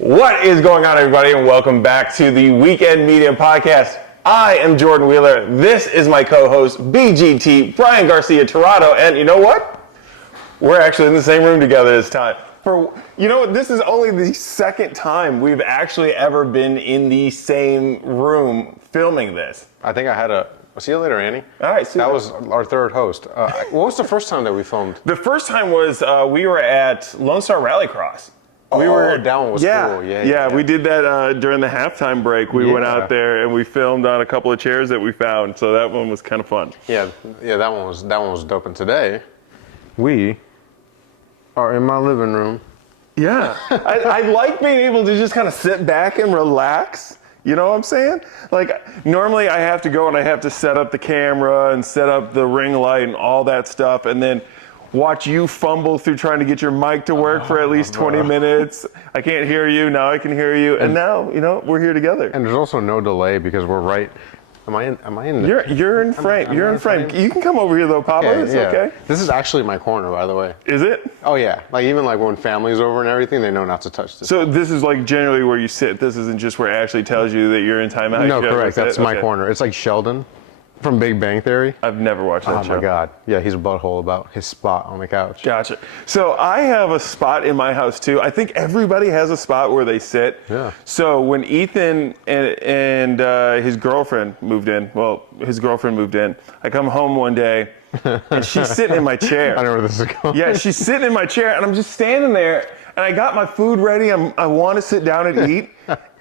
What is going on, everybody, and welcome back to the Weekend Media Podcast. I am Jordan Wheeler. This is my co-host, BGT, Brian Garcia, Tirado, and you know what? We're actually in the same room together this time. This is only the second time we've actually ever been in the same room filming this. I think I had a... See you later, Annie. All right, see you That later. was our third host. What was the first time that we filmed? The first time was we were at Lone Star Rallycross. That one was cool. Yeah, we did that during the halftime break. We went out there and we filmed on a couple of chairs that we found. So that one was kind of fun. Yeah, that one was dope. And today, we are in my living room. Yeah, I like being able to just kind of sit back and relax. You know what I'm saying? Like, normally I have to go and I have to set up the camera and set up the ring light and all that stuff, and then watch you fumble through trying to get your mic to work for at least 20 minutes. I can't hear you. Now I can hear you. And now, we're here together. And there's also no delay because we're right. Am I in? You're in frame. You're in frame. You can come over here though, Papa. It's okay. This is actually my corner, by the way. Is it? Oh yeah. Even when family's over and everything, they know not to touch this. So this is like generally where you sit. This isn't just where Ashley tells you that you're in timeout. No, correct. That's my corner. It's like Sheldon from Big Bang Theory. I've never watched that show. Oh my God. Yeah, he's a butthole about his spot on the couch. Gotcha. So I have a spot in my house too. I think everybody has a spot where they sit. Yeah. So when Ethan and his girlfriend moved in, I come home one day and she's sitting in my chair. I know where this is going. Yeah, she's sitting in my chair and I'm just standing there and I got my food ready. I want to sit down and eat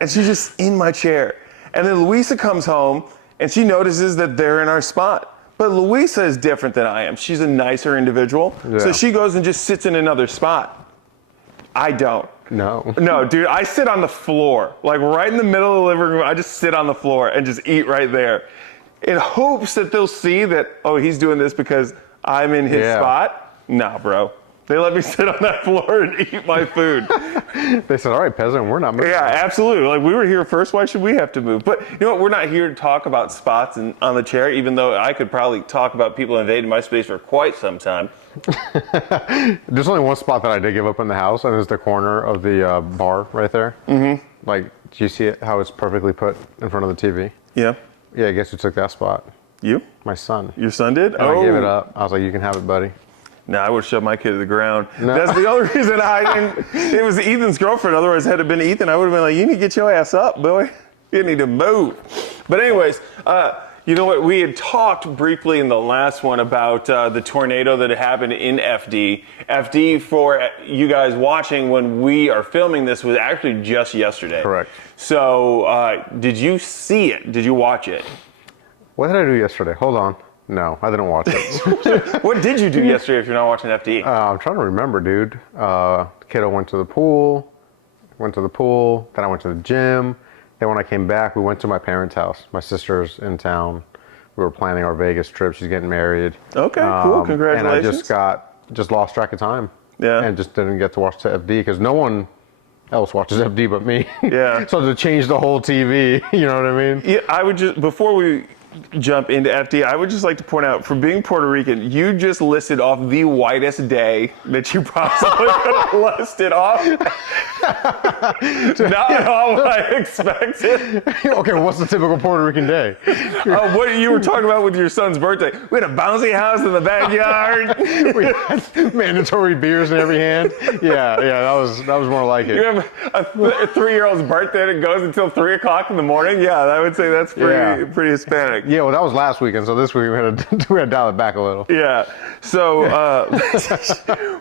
and she's just in my chair. And then Louisa comes home and she notices that they're in our spot. But Louisa is different than I am. She's a nicer individual. Yeah. So she goes and just sits in another spot. I don't. No. No, dude, I sit on the floor. Like right in the middle of the living room, I just sit on the floor and just eat right there. In hopes that they'll see that, oh, he's doing this because I'm in his spot. Nah, bro. They let me sit on that floor and eat my food. They said, all right, peasant, we're not moving. Yeah, absolutely. Like, we were here first. Why should we have to move? But you know what? We're not here to talk about spots on the chair, even though I could probably talk about people invading my space for quite some time. There's only one spot that I did give up in the house, and it's the corner of the bar right there. Mm-hmm. Like, do you see it, how it's perfectly put in front of the TV? Yeah. Yeah, I guess who took that spot? You? My son. Your son did? And I gave it up. I was like, you can have it, buddy. No, I would have shoved my kid to the ground. No. That's the only reason I didn't. It was Ethan's girlfriend. Otherwise, had it been Ethan, I would have been like, you need to get your ass up, boy. You need to move. But anyways, you know what? We had talked briefly in the last one about the tornado that had happened in FD. FD, for you guys watching when we are filming this, was actually just yesterday. Correct. So did you see it? Did you watch it? What did I do yesterday? Hold on. No, I didn't watch it. What did you do yesterday if you're not watching FD? I'm trying to remember, dude. Kiddo went to the pool. Then I went to the gym. Then when I came back, we went to my parents' house. My sister's in town. We were planning our Vegas trip. She's getting married. Okay, cool. Congratulations. And I just lost track of time. Yeah. And just didn't get to watch the FD because no one else watches FD but me. Yeah. So to change the whole TV, you know what I mean? Yeah, I would just, before we jump into FD, I would just like to point out, for being Puerto Rican, you just listed off the whitest day that you possibly could have listed off. Not at all what I expected. Okay, what's the typical Puerto Rican day? What you were talking about with your son's birthday. We had a bouncy house in the backyard. We had mandatory beers in every hand. Yeah, that was more like it. You have a 3-year-old's birthday that goes until 3 o'clock in the morning. Yeah, I would say that's pretty Hispanic. Yeah, well, that was last weekend, so this week we had to dial it back a little. Yeah. So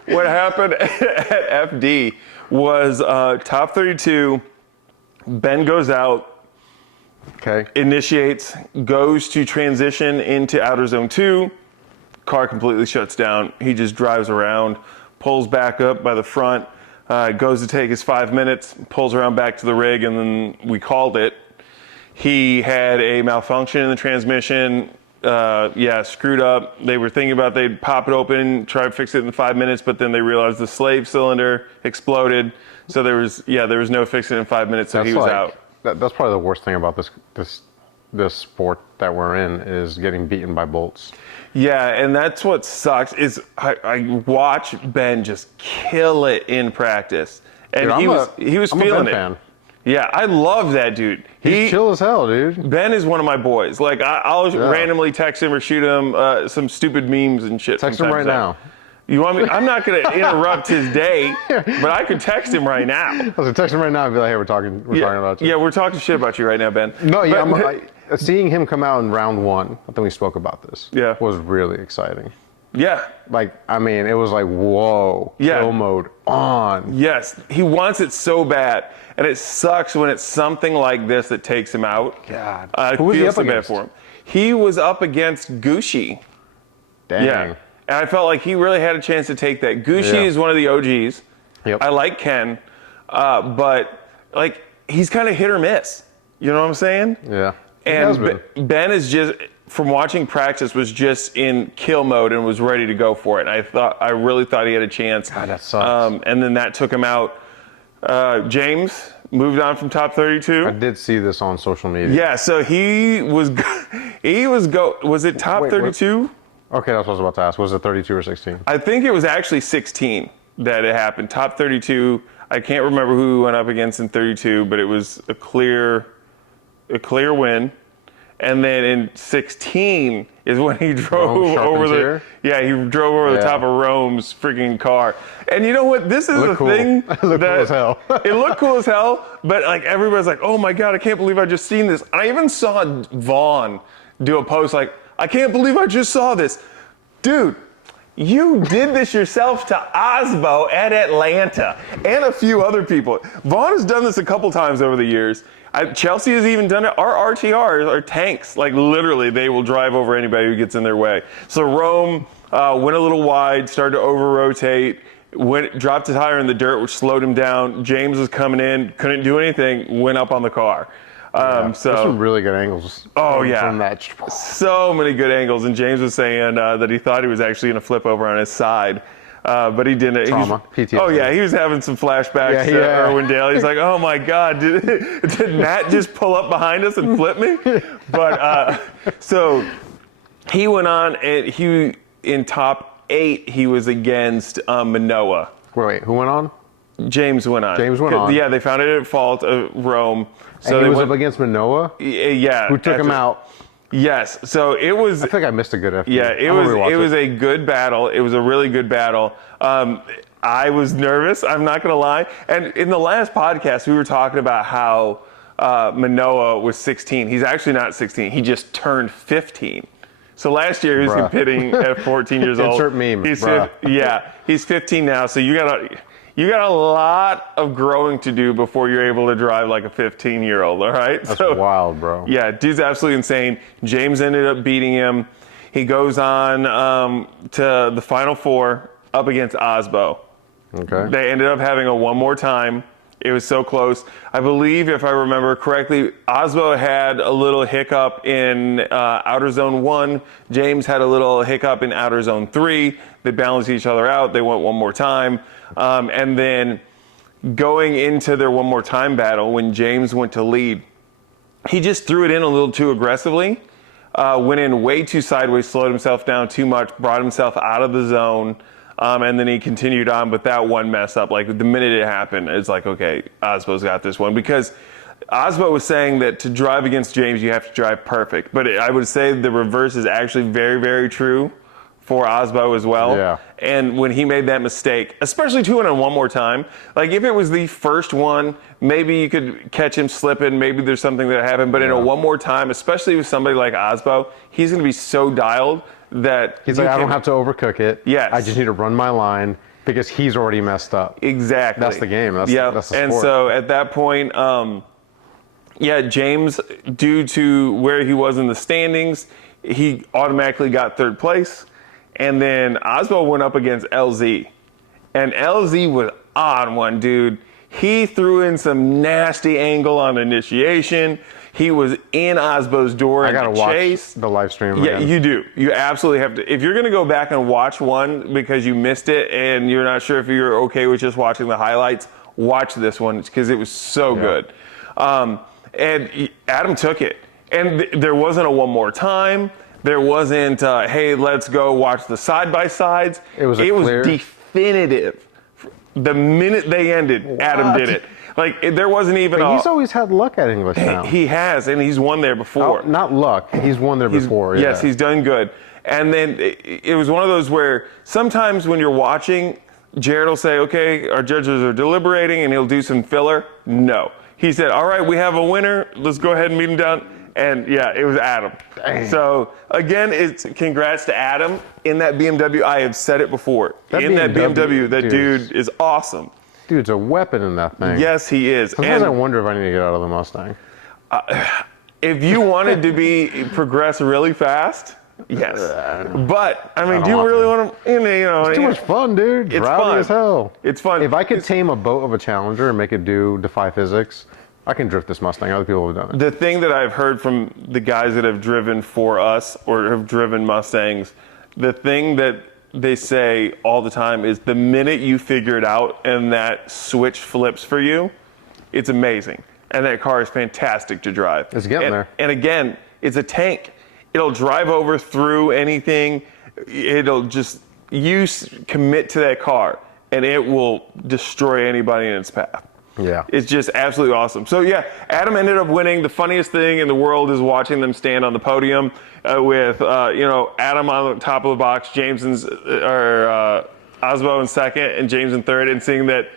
what happened at FD was top 32. Ben goes out. Okay. Initiates, goes to transition into outer zone 2. Car completely shuts down. He just drives around, pulls back up by the front, goes to take his 5 minutes, pulls around back to the rig, and then we called it. He had a malfunction in the transmission, screwed up. They were thinking about they'd pop it open, try to fix it in 5 minutes, but then they realized the slave cylinder exploded. So there was no fixing it in 5 minutes, so he was out. That's probably the worst thing about this sport that we're in is getting beaten by bolts. Yeah, and that's what sucks is I watch Ben just kill it in practice. and Dude, he was I'm feeling a it. Ben fan. Yeah, I love that dude. He's chill as hell, dude. Ben is one of my boys. Like I'll randomly text him or shoot him some stupid memes and shit. Text him right now. You want me? I'm not going to interrupt his day, but I could text him right now. I was gonna text him right now and be like, "Hey, we're talking about you." Yeah, we're talking shit about you right now, Ben. No, yeah, seeing him come out in round 1, I think we spoke about this. Yeah. Was really exciting. Yeah. Like, I mean, it was like, whoa, kill mode on. Yes, he wants it so bad, and it sucks when it's something like this that takes him out. God, I who was he feel up so bad against? for him. He was up against Gucci. Dang. Yeah. And I felt like he really had a chance to take that. Gucci is one of the OGs. Yep. I like Ken, but like he's kind of hit or miss. You know what I'm saying? Yeah. And Ben is just, from watching practice, was just in kill mode and was ready to go for it. And I really thought he had a chance. God, that sucks. And then that took him out. James moved on from top 32. I did see this on social media. Yeah, so was it top 32? Okay, that's what I was about to ask. Was it 32 or 16? I think it was actually 16 that it happened. Top 32. I can't remember who he went up against in 32, but it was a clear win. And then in 16 is when he drove over the top of Rome's freaking car. And you know what? This is the thing. It looked cool as hell. It looked cool as hell, but like everybody's like, "Oh my God, I can't believe I just seen this." I even saw Vaughn do a post like, "I can't believe I just saw this." Dude, you did this yourself to Osbo at Atlanta and a few other people. Vaughn has done this a couple times over the years. Chelsea has even done it. Our RTRs are tanks. Like literally, they will drive over anybody who gets in their way. So Rome went a little wide, started to over-rotate, dropped his tire in the dirt, which slowed him down. James was coming in, couldn't do anything, went up on the car. There's some really good angles. Oh, from that. So many good angles. And James was saying that he thought he was actually going to flip over on his side. But he didn't. Trauma, PTSD. Oh, yeah, he was having some flashbacks to Irwindale. He's like, "Oh, my God, did Matt just pull up behind us and flip me?" But so he went on, and in top 8, he was against Manoa. Wait, who went on? James went on. James went on. Yeah, they found it at fault of Rome. So and he was up against Manoa? Yeah. Who took him out? Yes. So it was. I think I missed a good FP. Yeah, it was a good battle. It was a really good battle. I was nervous. I'm not going to lie. And in the last podcast, we were talking about how Manoa was 16. He's actually not 16. He just turned 15. So last year he was competing at 14 years old. Insert meme. He's 15 now. So you got a lot of growing to do before you're able to drive like a 15-year-old, all right? That's wild, bro. Yeah, dude's absolutely insane. James ended up beating him. He goes on to the Final Four up against Osbo. Okay. They ended up having a one more time. It was so close. I believe, if I remember correctly, Osbo had a little hiccup in Outer Zone 1. James had a little hiccup in Outer Zone 3. They balanced each other out. They went one more time. And then going into their one more time battle, when James went to lead, he just threw it in a little too aggressively, went in way too sideways, slowed himself down too much, brought himself out of the zone, and then he continued on. But that one mess up, like the minute it happened, it's like, okay, Osbo's got this one. Because Osbo was saying that to drive against James, you have to drive perfect. But I would say the reverse is actually very, very true for Osbo as well. Yeah. And when he made that mistake, especially doing it one more time, like if it was the first one, maybe you could catch him slipping, maybe there's something that happened, but in a one more time, especially with somebody like Osbo, he's going to be so dialed that he's like, I don't have to overcook it. Yes. I just need to run my line because he's already messed up. Exactly. That's the game. That's the sport. And so at that point, James, due to where he was in the standings, he automatically got third place. And then Osbo went up against LZ. And LZ was on one, dude. He threw in some nasty angle on initiation. He was in Osbo's door in the chase. Watch the live stream Yeah, again. you do. You absolutely have to. If you're going to go back and watch one because you missed it and you're not sure if you're okay with just watching the highlights, watch this one because it was so good. And Adam took it. And there wasn't a one more time. There wasn't, hey, let's go watch the side-by-sides. It was definitive. The minute they ended, Adam did it. Like, there wasn't even He's always had luck at Englishtown. He has, and he's won there before. Oh, not luck. He's won there before. Yeah. Yes, he's done good. And then it was one of those where sometimes when you're watching, Jared will say, okay, our judges are deliberating, and he'll do some filler. No. He said, all right, we have a winner. Let's go ahead and meet him down. And yeah, it was Adam. Dang. So again, it's congrats to Adam in that BMW. I have said it before. That BMW, that dude is awesome. Dude's a weapon in that thing. Yes, he is. Sometimes I wonder if I need to get out of the Mustang. If you wanted to progress really fast, yes. But I mean, do you really want to? You know, it's too much fun, dude. It's Rowdy fun as hell. It's fun. If I could tame a boat of a Challenger and make it defy physics, I can drift this Mustang. Other people have done it. The thing that I've heard from the guys that have driven for us or have driven Mustangs, the thing that they say all the time is the minute you figure it out and that switch flips for you, it's amazing. And that car is fantastic to drive. It's getting there. And again, it's a tank. It'll drive over through anything. It'll just, commit to that car and it will destroy anybody in its path. Yeah. It's just absolutely awesome. So yeah, Adam ended up winning. The funniest thing in the world is watching them stand on the podium with Adam on the top of the box, Osbo in second, and James in third, and seeing that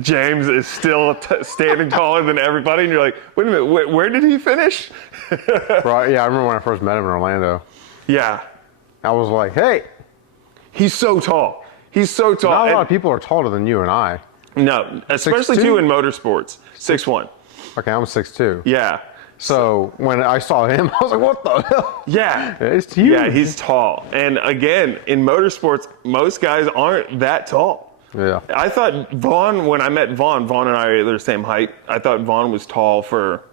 James is still standing taller than everybody, and you're like, wait a minute, where did he finish? Right. Yeah, I remember when I first met him in Orlando. Yeah. I was like, hey. He's so tall. He's so tall. Not a lot of people are taller than you and I. No, especially 6'2"? too in motorsports. 6'1". Okay, I'm 6'2". Yeah. So when I saw him, I was like, what the hell? Yeah. It's huge. Yeah, he's tall. And again, in motorsports, most guys aren't that tall. Yeah. I thought when I met Vaughn and I are the same height. I thought Vaughn was tall for,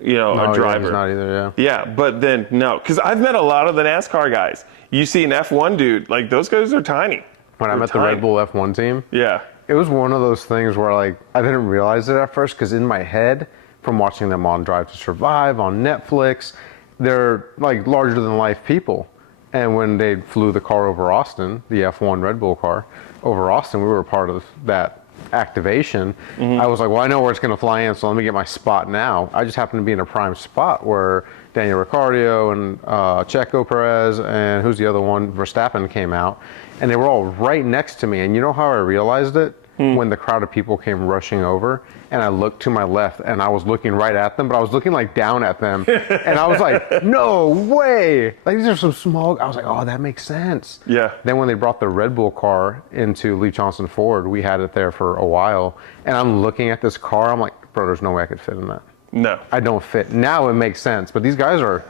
a driver. Yeah, he's not either, yeah. Yeah, but then no, because I've met a lot of the NASCAR guys. You see an F1 dude, like those guys are tiny. When I met the Red Bull F1 team. Yeah. It was one of those things where I didn't realize it at first because in my head, from watching them on Drive to Survive, on Netflix, they're like larger than life people. And when they flew the car over Austin, the F1 Red Bull car, over Austin, we were a part of that activation. Mm-hmm. I was like, well, I know where it's going to fly in, so let me get my spot now. I just happened to be in a prime spot where Daniel Ricciardo and Checo Perez and who's the other one, Verstappen came out. And they were all right next to me. And you know how I realized it? When the crowd of people came rushing over and I looked to my left and I was looking right at them, but I was looking down at them. And I was like, no way. These are some small, I was like, oh, that makes sense. Yeah. Then when they brought the Red Bull car into Lee Johnson Ford, we had it there for a while. And I'm looking at this car. I'm like, bro, there's no way I could fit in that. No. I don't fit. Now it makes sense. But these guys they're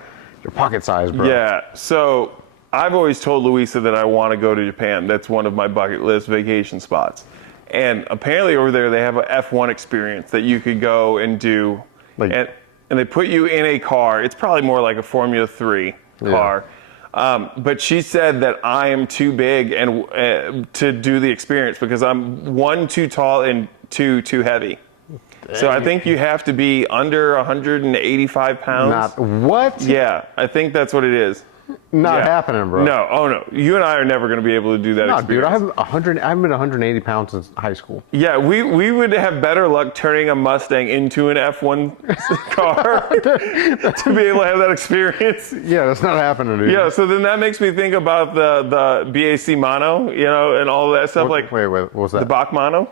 pocket size, bro. Yeah. So I've always told Louisa that I want to go to Japan. That's one of my bucket list vacation spots. And apparently over there they have an F1 experience that you could go and do. And they put you in a car. It's probably more like a Formula 3 car. Yeah. But she said that I am too big and to do the experience because I'm 1, too tall, and 2, too heavy. Dang. So I think you have to be under 185 pounds. Not what? Yeah, I think that's what it is. Not happening, bro. No, oh no. You and I are never going to be able to do that experience. Dude, I've been 180 pounds since high school. Yeah, we would have better luck turning a Mustang into an F1 car to be able to have that experience. Yeah, that's not happening, dude. Yeah, so then that makes me think about the BAC Mono, and all of that stuff. Wait, what was that? The Bach Mono.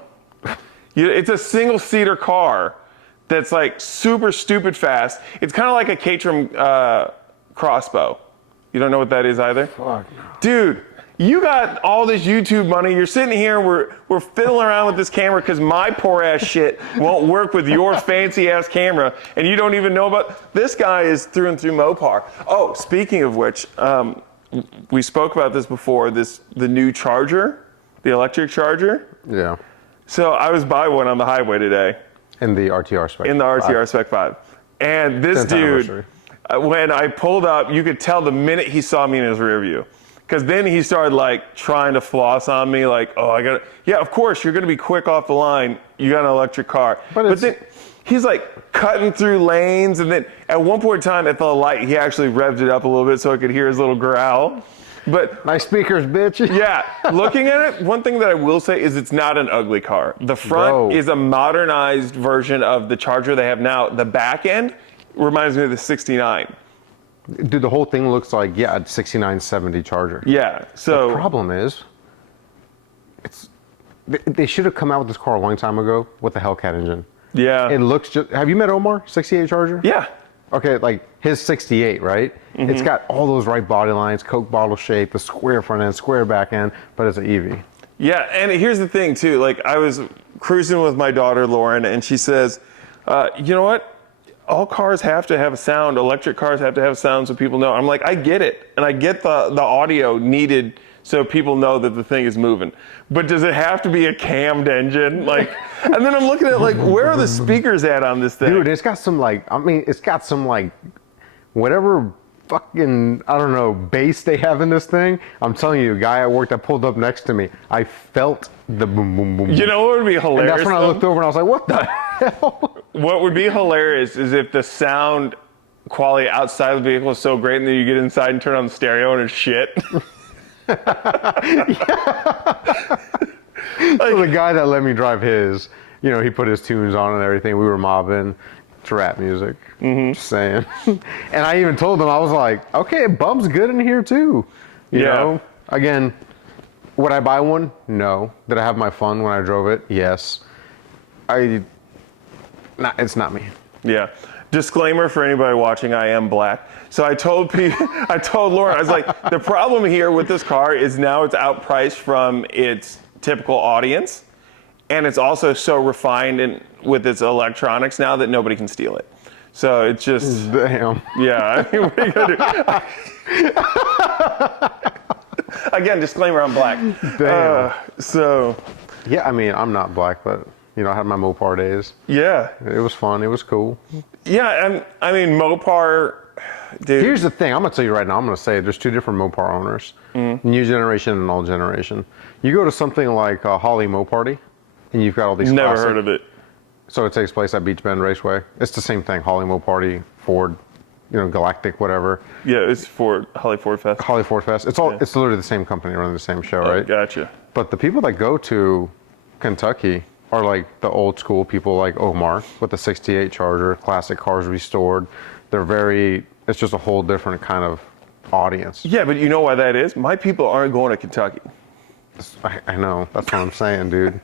It's a single-seater car that's like super stupid fast. It's kind of like a Caterham crossbow. You don't know what that is either? Fuck. Dude, you got all this YouTube money. You're sitting here, we're fiddling around with this camera because my poor ass shit won't work with your fancy ass camera, and you don't even know about. This guy is through and through Mopar. Oh, speaking of which, we spoke about this before. The new charger, the electric charger. Yeah. So I was by one on the highway today. In the RTR Spec. In the RTR Spec 5, and this dude. When I pulled up, you could tell the minute he saw me in his rear view. Because then he started trying to floss on me oh, yeah, of course, you're going to be quick off the line. You got an electric car. But then he's cutting through lanes. And then at one point in time at the light, he actually revved it up a little bit so I could hear his little growl. But Nice speakers, bitch. yeah, looking at it, one thing that I will say is it's not an ugly car. The front No. is a modernized version of the Charger they have now. The back end reminds me of the 69. Dude, the whole thing looks like, yeah, a 6970 Charger. Yeah, so... The problem is, they should have come out with this car a long time ago with the Hellcat engine. Yeah. It looks just, have you met Omar? 68 Charger? Yeah. Okay, like his 68, right? Mm-hmm. It's got all those right body lines, Coke bottle shape, the square front end, square back end, but it's an EV. Yeah, and here's the thing too. Like I was cruising with my daughter Lauren, and she says, "You know what? All cars have to have a sound. Electric cars have to have sound so people know." I'm like, I get it, and I get the audio needed so people know that the thing is moving. But does it have to be a cammed engine? Like, and then I'm looking at like, where are the speakers at on this thing? Dude, it's got some like, I mean, it's got some like, whatever fucking, I don't know, bass they have in this thing. I'm telling you, a guy at work that pulled up next to me, I felt the boom, boom, boom. You know what would be hilarious? And that's when I looked over and I was like, what the hell? What would be hilarious is if the sound quality outside of the vehicle is so great and then you get inside and turn on the stereo and it's shit. So the guy that let me drive his, you know, he put his tunes on and everything. We were mobbing to rap music. Just saying. And I even told him, I was like, okay, it bumps good in here too. You know? Again, would I buy one? No. Did I have my fun when I drove it? Yes. It's not me. Yeah. Disclaimer for anybody watching, I am black. So I told Lauren, I was like, the problem here with this car is now it's outpriced from its typical audience. And it's also so refined and with its electronics now that nobody can steal it. So it's just... Damn. Yeah, I mean, what are you gonna do? Again, disclaimer, I'm black. Damn. So... Yeah, I mean, I'm not black, but, you know, I had my Mopar days. Yeah. It was fun. It was cool. Yeah, and I mean, Mopar... Dude. Here's the thing. I'm going to tell you right now. I'm going to say there's two different Mopar owners. New generation and old generation. You go to something like Holly Moparty, and you've got all these Never classic, heard of it. So it takes place at Beach Bend Raceway. It's the same thing. Holly Moparty, Ford, you know, Galactic, whatever. Yeah, it's for Holly Ford Fest. Holly Ford Fest. It's it's literally the same company running the same show, right? Gotcha. But the people that go to Kentucky are like the old school people like Omar with the 68 Charger, classic cars restored. It's just a whole different kind of audience. Yeah, but you know why that is? My people aren't going to Kentucky. I know. That's what I'm saying, dude.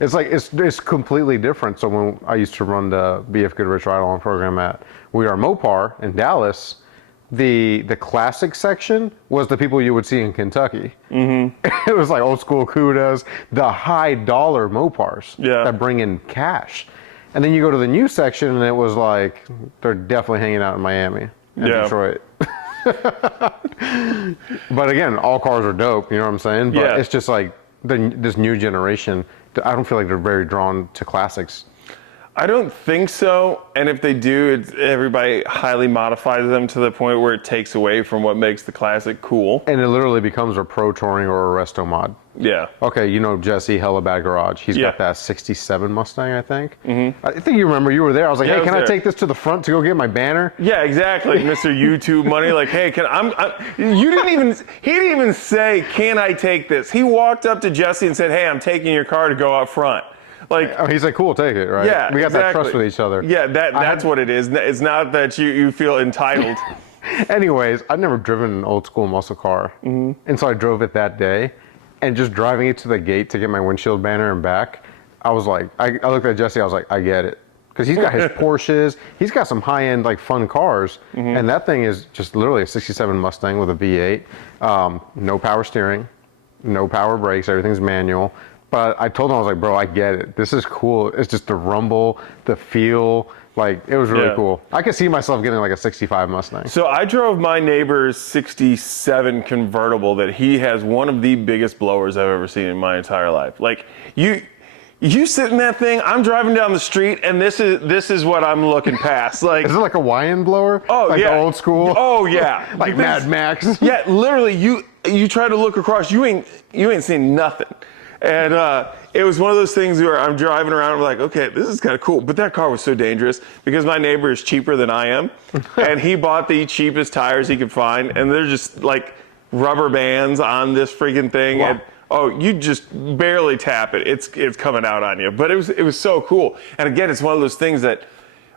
It's like, it's completely different. So when I used to run the BF Goodrich Ride-Along program at We Are Mopar in Dallas, the classic section was the people you would see in Kentucky. Mm-hmm. It was like old school Cudas, the high dollar Mopars that bring in cash. And then you go to the new section and it was like, they're definitely hanging out in Miami and Detroit. But again, all cars are dope, you know what I'm saying? But it's just like this new generation, I don't feel like they're very drawn to classics. I don't think so. And if they do, everybody highly modifies them to the point where it takes away from what makes the classic cool. And it literally becomes a Pro Touring or a Resto mod. Yeah. Okay, you know Jesse, Hella Bad Garage. He's got that 67 Mustang, I think. Mm-hmm. I think you remember, you were there. I was like, hey, can I take this to the front to go get my banner? Yeah, exactly. Mr. YouTube money. Like, hey, he didn't even say, can I take this? He walked up to Jesse and said, hey, I'm taking your car to go out front. Like, he's like, cool, take it, right? Yeah, we got that trust with each other. Yeah, that's what it is. It's not that you feel entitled. Anyways, I've never driven an old school muscle car. Mm-hmm. And so I drove it that day. And just driving it to the gate to get my windshield banner and back, I was like, I looked at Jesse, I was like, I get it. Because he's got his Porsches, he's got some high-end, like, fun cars. Mm-hmm. And that thing is just literally a 67 Mustang with a V8. No power steering, no power brakes, everything's manual. But I told him, I was like, bro, I get it. This is cool. It's just the rumble, the feel. Like, it was really cool. I could see myself getting like a 65 Mustang. So I drove my neighbor's 67 convertible that he has one of the biggest blowers I've ever seen in my entire life. Like, you sit in that thing, I'm driving down the street, and this is what I'm looking past. Like, is it like a YN blower? Oh, like yeah. The old school? Oh, yeah. Like Mad Max? Yeah, literally, you try to look across, you ain't seeing nothing. And it was one of those things where I'm driving around, I'm like, okay, this is kind of cool. But that car was so dangerous because my neighbor is cheaper than I am. And he bought the cheapest tires he could find. And they're just like rubber bands on this freaking thing. Wow. And, oh, you just barely tap it. It's coming out on you. But it was so cool. And again, it's one of those things that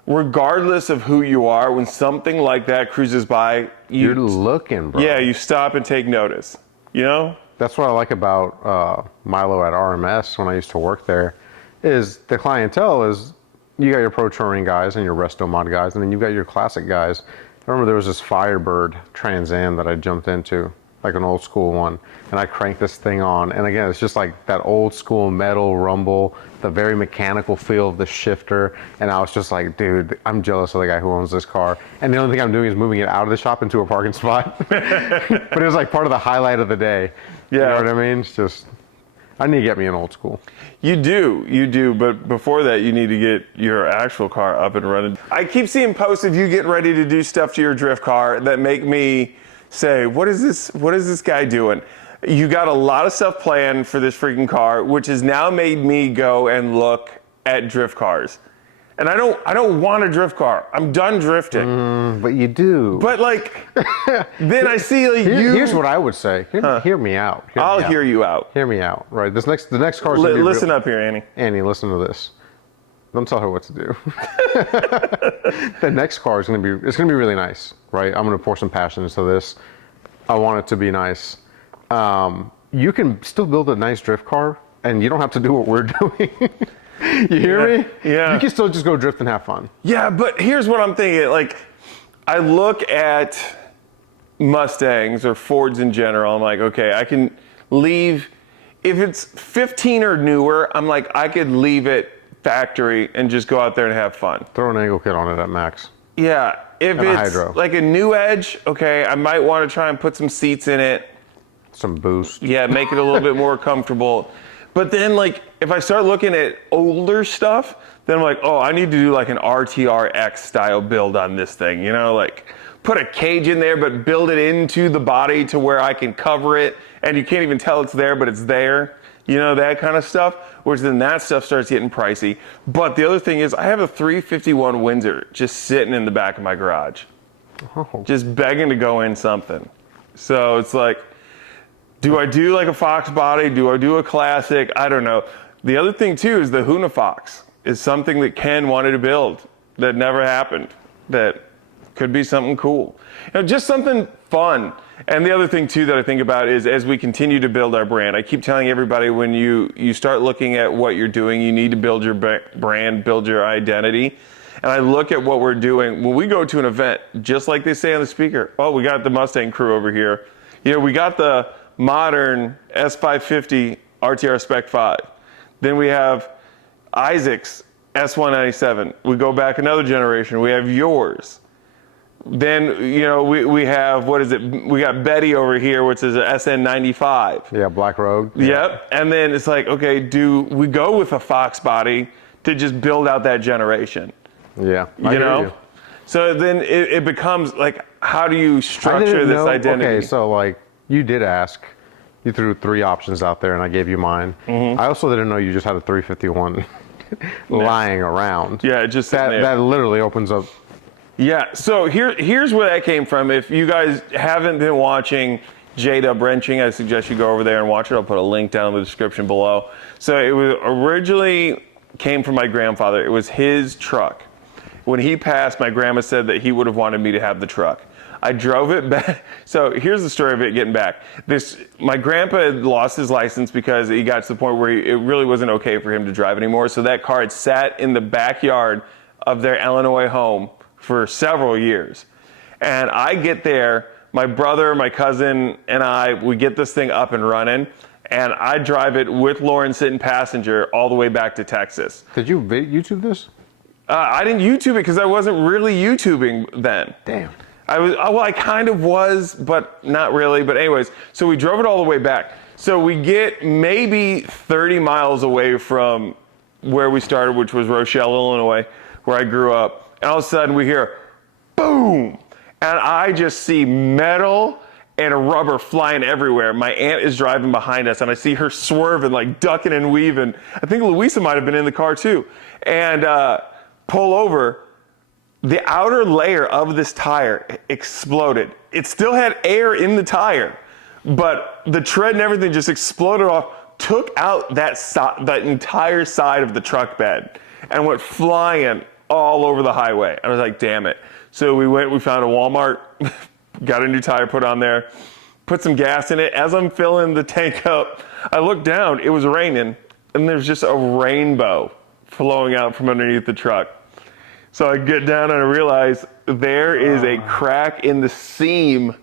regardless of who you are, when something like that cruises by, You're looking, bro. Yeah, you stop and take notice. You know? That's what I like about Milo at RMS when I used to work there, is the clientele is, you got your pro touring guys and your resto mod guys, and then you got your classic guys. I remember there was this Firebird Trans Am that I jumped into, like an old school one, and I cranked this thing on, and again, it's just like that old school metal rumble, the very mechanical feel of the shifter, and I was just like, dude, I'm jealous of the guy who owns this car, and the only thing I'm doing is moving it out of the shop into a parking spot. But it was like part of the highlight of the day. Yeah. You know what I mean? It's just, I need to get me an old school. You do, but before that, you need to get your actual car up and running. I keep seeing posts of you getting ready to do stuff to your drift car that make me say, what is this guy doing? You got a lot of stuff planned for this freaking car, which has now made me go and look at drift cars. And I don't want a drift car. I'm done drifting. But you do. But like, then I see like Here's what I would say. Hear me out. I'll hear you out. Hear me out. Right. The next car. Listen up here, Annie. Annie, listen to this. Don't tell her what to do. The next car is gonna be really nice, right? I'm gonna pour some passion into this. I want it to be nice. You can still build a nice drift car, and you don't have to do what we're doing. You hear me? Yeah. You can still just go drift and have fun. Yeah, but here's what I'm thinking. Like, I look at Mustangs or Fords in general. I'm like, okay, I can leave. If it's 15 or newer, I'm like, I could leave it factory and just go out there and have fun. Throw an angle kit on it at max. Yeah, if And a it's hydro. like a new Edge, okay, I might want to try and put some seats in it. Some boost. Yeah, make it a little bit more comfortable. But then, like, if I start looking at older stuff, then I'm like, oh, I need to do like an RTRX style build on this thing. You know, like put a cage in there, but build it into the body to where I can cover it, and you can't even tell it's there, but it's there. You know, that kind of stuff. Which then that stuff starts getting pricey. But the other thing is, I have a 351 Windsor just sitting in the back of my garage, just begging to go in something. So it's like, do I do like a Fox body? Do I do a classic? I don't know. The other thing too is the Huna Fox is something that Ken wanted to build that never happened. That could be something cool. You know, just something fun. And the other thing too that I think about is as we continue to build our brand, I keep telling everybody when you start looking at what you're doing, you need to build your brand, build your identity. And I look at what we're doing. When we go to an event, just like they say on the speaker, oh, we got the Mustang crew over here. You know, we got the modern S550 RTR Spec 5. Then we have Isaac's S197. We go back another generation. We have yours. Then, you know, we have, what is it? We got Betty over here, which is an SN95. Yeah, Black Road. Yep. And then it's like, okay, do we go with a Fox body to just build out that generation? Yeah. You know? So then it becomes like, how do you structure this identity? Okay, so like, you did ask. You threw 3 options out there, and I gave you mine. I also didn't know you just had a 351 lying around. Yeah, it just sitting there. That literally opens up. Yeah, so here's where that came from. If you guys haven't been watching J-Dub Wrenching, I suggest you go over there and watch it. I'll put a link down in the description below. So it was originally came from my grandfather. It was his truck. When he passed, my grandma said that he would have wanted me to have the truck. I drove it back. So here's the story of it getting back. My grandpa had lost his license because he got to the point where it really wasn't okay for him to drive anymore. So that car had sat in the backyard of their Illinois home for several years. And I get there, my brother, my cousin, and we get this thing up and running. And I drive it with Lauren sitting passenger all the way back to Texas. Did you YouTube this? I didn't YouTube it because I wasn't really YouTubing then. Damn. I kind of was, but not really. But anyways, so we drove it all the way back. So we get maybe 30 miles away from where we started, which was Rochelle, Illinois, where I grew up. And all of a sudden we hear, boom. And I just see metal and rubber flying everywhere. My aunt is driving behind us, and I see her swerving, like ducking and weaving. I think Louisa might have been in the car too. And pull over. The outer layer of this tire exploded. It still had air in the tire, but the tread and everything just exploded off, took out that entire side of the truck bed, and went flying all over the highway. I was like, damn it. So we found a Walmart, got a new tire put on there, put some gas in it. As I'm filling the tank up, I looked down, it was raining, and there's just a rainbow flowing out from underneath the truck. So I get down and I realize there is a crack in the seam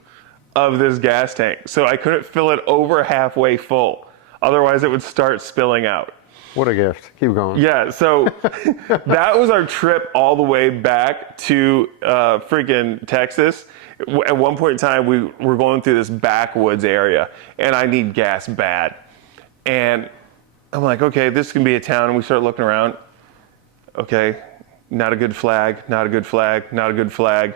of this gas tank. So I couldn't fill it over halfway full. Otherwise it would start spilling out. What a gift. Keep going. Yeah, so that was our trip all the way back to freaking Texas. At one point in time, we were going through this backwoods area, and I need gas bad. And I'm like, okay, this can be a town. And we start looking around. Okay, not a good flag, not a good flag, not a good flag.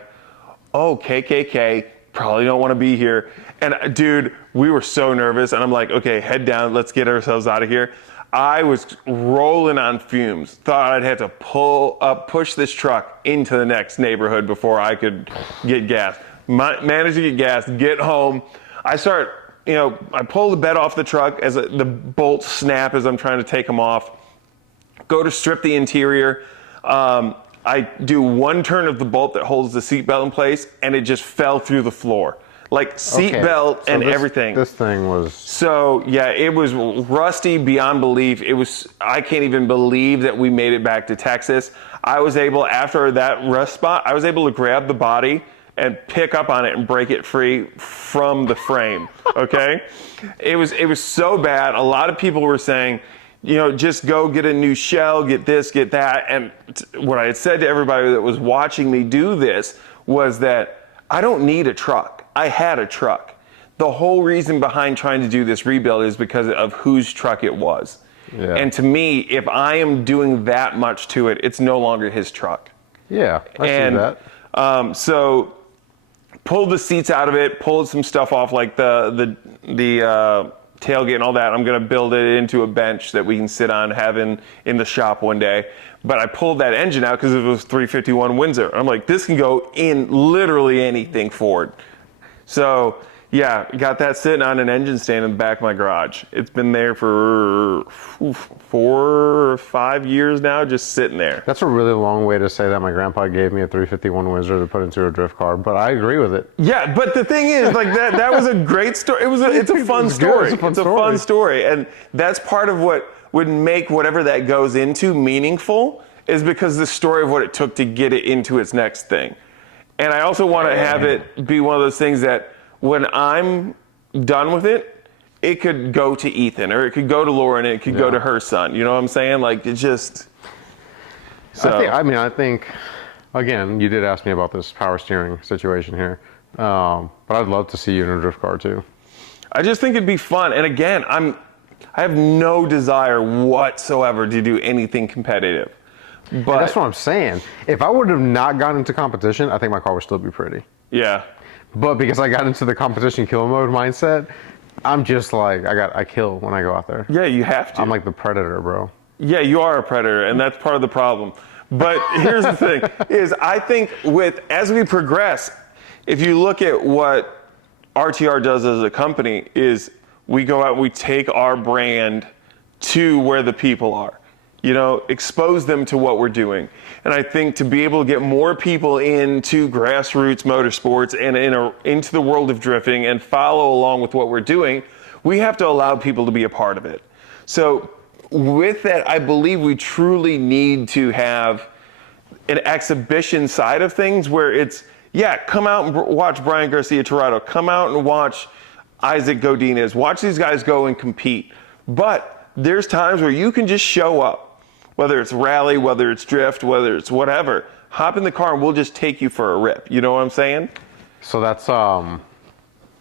Oh, KKK, probably don't want to be here. And dude, we were so nervous. And I'm like, okay, head down, let's get ourselves out of here. I was rolling on fumes, thought I'd have to push this truck into the next neighborhood before I could get gas. Managed to get gas, get home. I pull the bed off the truck as the bolts snap as I'm trying to take them off. Go to strip the interior. I do one turn of the bolt that holds the seatbelt in place, and it just fell through the floor. Like seatbelt and everything. This thing was... So yeah, it was rusty beyond belief. I can't even believe that we made it back to Texas. I was able, after that rust spot, I was able to grab the body and pick up on it and break it free from the frame, okay? It was so bad. A lot of people were saying, just go get a new shell, get this, get that. And what I had said to everybody that was watching me do this was that I don't need a truck. I had a truck. The whole reason behind trying to do this rebuild is because of whose truck it was. Yeah. And to me, if I am doing that much to it, it's no longer his truck. Yeah, I see that. So pulled the seats out of it, pulled some stuff off like the tailgate and all that. I'm going to build it into a bench that we can sit on, have in the shop one day. But I pulled that engine out because it was 351 Windsor. I'm like, this can go in literally anything Ford. So yeah, got that sitting on an engine stand in the back of my garage. It's been there for 4 or 5 years now, just sitting there. That's a really long way to say that my grandpa gave me a 351 Windsor to put into a drift car, but I agree with it. Yeah, but the thing is, like that was a great story. It's a fun story. It's a fun story, and that's part of what would make whatever that goes into meaningful, is because the story of what it took to get it into its next thing. And I also want to have it be one of those things that when I'm done with it, it could go to Ethan, or it could go to Lauren, and it could go to her son. You know what I'm saying? Like, it just... So. I think, again, you did ask me about this power steering situation here, but I'd love to see you in a drift car too. I just think it'd be fun. And again, I have no desire whatsoever to do anything competitive. But that's what I'm saying. If I would have not gotten into competition, I think my car would still be pretty. Yeah. But because I got into the competition kill mode mindset, I'm just like, I kill when I go out there. Yeah, you have to. I'm like the predator, bro. Yeah, you are a predator, and that's part of the problem. But here's the thing, is I think as we progress, if you look at what RTR does as a company, is we go out and we take our brand to where the people are. Expose them to what we're doing. And I think to be able to get more people into grassroots motorsports and into the world of drifting and follow along with what we're doing, we have to allow people to be a part of it. So with that, I believe we truly need to have an exhibition side of things where it's, come out and watch Brian Garcia Tirado, come out and watch Isaac Godinez, watch these guys go and compete. But there's times where you can just show up. Whether it's rally, whether it's drift, whether it's whatever, hop in the car and we'll just take you for a rip. You know what I'm saying? So I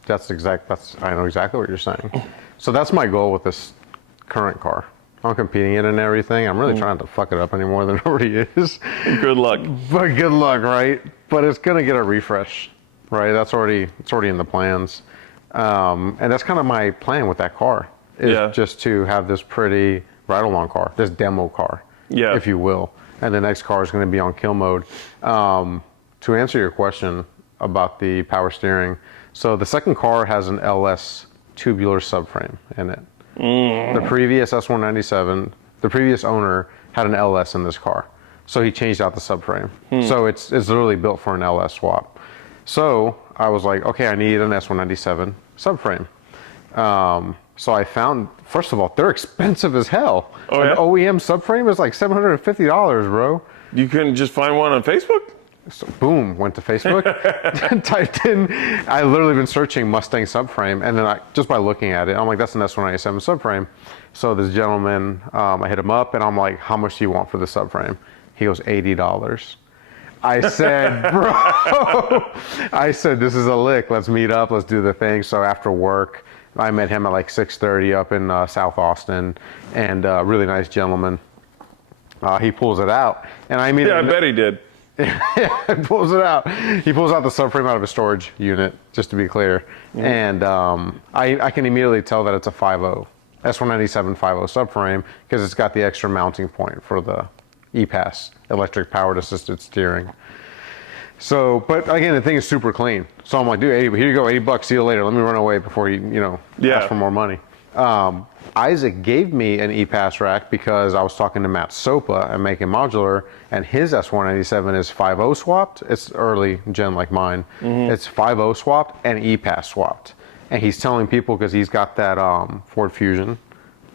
know exactly what you're saying. So that's my goal with this current car. I'm competing in it and everything. I'm really trying to fuck it up any more than it already is. Good luck. But good luck, right? But it's gonna get a refresh, right? It's already in the plans. And that's kind of my plan with that car, is just to have this pretty ride-along car, this demo car, if you will. And the next car is going to be on kill mode. To answer your question about the power steering, so the second car has an LS tubular subframe in it. The previous S197, the previous owner had an LS in this car. So he changed out the subframe. So it's literally built for an LS swap. So I was like, okay, I need an S197 subframe. So I found, first of all, they're expensive as hell. Oh, An yeah? OEM subframe is like $750, bro. You couldn't just find one on Facebook? So boom, went to Facebook, typed in, I literally been searching Mustang subframe, and then just by looking at it, I'm like, that's an S197 subframe. So this gentleman, I hit him up, and I'm like, how much do you want for the subframe? He goes, $80. I said, bro, I said, this is a lick. Let's meet up. Let's do the thing. So after work, I met him at like 6:30 up in South Austin, and really nice gentleman. He pulls it out, and I mean, Yeah, I bet he did. he pulls it out. He pulls out the subframe out of a storage unit, just to be clear. And I can immediately tell that it's a 5.0, S197 5.0 subframe, because it's got the extra mounting point for the EPAS, electric powered assisted steering. So, but again, the thing is super clean. So I'm like, dude, here you go, $80, see you later. Let me run away before you ask for more money. Isaac gave me an EPAS rack because I was talking to Matt Sopa at Making Modular, and his S197 is 5.0 swapped. It's early gen like mine. It's 5.0 swapped and EPAS swapped. And he's telling people, because he's got that Ford Fusion,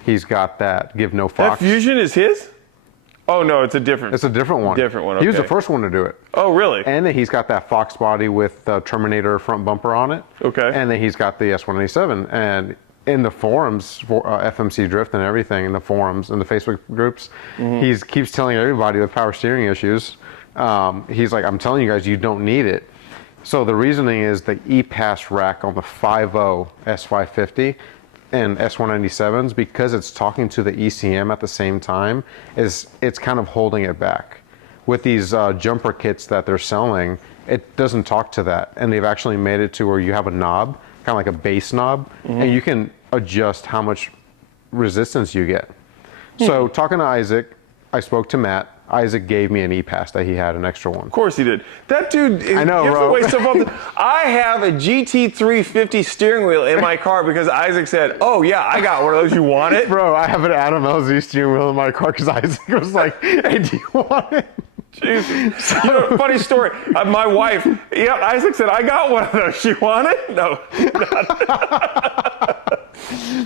he's got that Give No Fox. That Fusion is his? Oh, no, it's a different. It's a different one. Different one, He was the okay. first one to do it. Oh, really? And then he's got that Fox body with the Terminator front bumper on it. Okay. And then he's got the S197. And in the forums for FMC Drift and everything, in the forums and the Facebook groups, he keeps telling everybody with power steering issues, he's like, I'm telling you guys, you don't need it. So the reasoning is the EPAS rack on the 5.0 S550 and S197s, because it's talking to the ECM at the same time, it's kind of holding it back. With these jumper kits that they're selling, it doesn't talk to that. And they've actually made it to where you have a knob, kind of like a bass knob, and you can adjust how much resistance you get. So talking to Isaac, I spoke to Matt. Isaac gave me an EPAS that he had, an extra one. Of course he did. That dude I know, gives bro. away stuff all the I have a GT350 steering wheel in my car because Isaac said, oh, yeah, I got one of those. You want it? Bro, I have an Adam LZ steering wheel in my car because Isaac was like, hey, do you want it? Jeez. You know, funny story. My wife, Isaac said, I got one of those. You want it? No.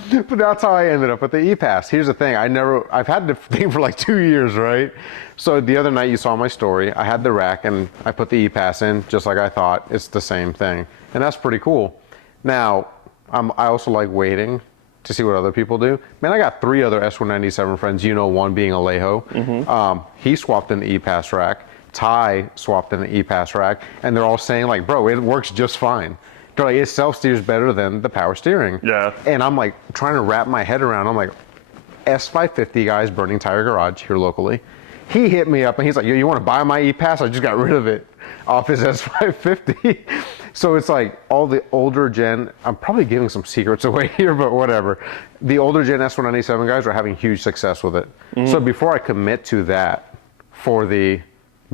But that's how I ended up with the EPAS. Here's the thing. I've had the thing for like 2 years, right? So the other night you saw my story. I had the rack and I put the EPAS in just like I thought. It's the same thing. And that's pretty cool. Now, I also like waiting to see what other people do. Man, I got 3 other S197 friends, one being Alejo. He swapped in the EPAS rack. Ty swapped in the EPAS rack. And they're all saying like, bro, it works just fine. They're like, it self-steers better than the power steering. Yeah. And I'm like trying to wrap my head around. I'm like, S550 guys, Burning Tire Garage here locally. He hit me up and he's like, yo, you want to buy my EPAS? I just got rid of it off his S550. So it's like all the older gen, I'm probably giving some secrets away here, but whatever. The older gen S197 guys are having huge success with it. So before I commit to that for the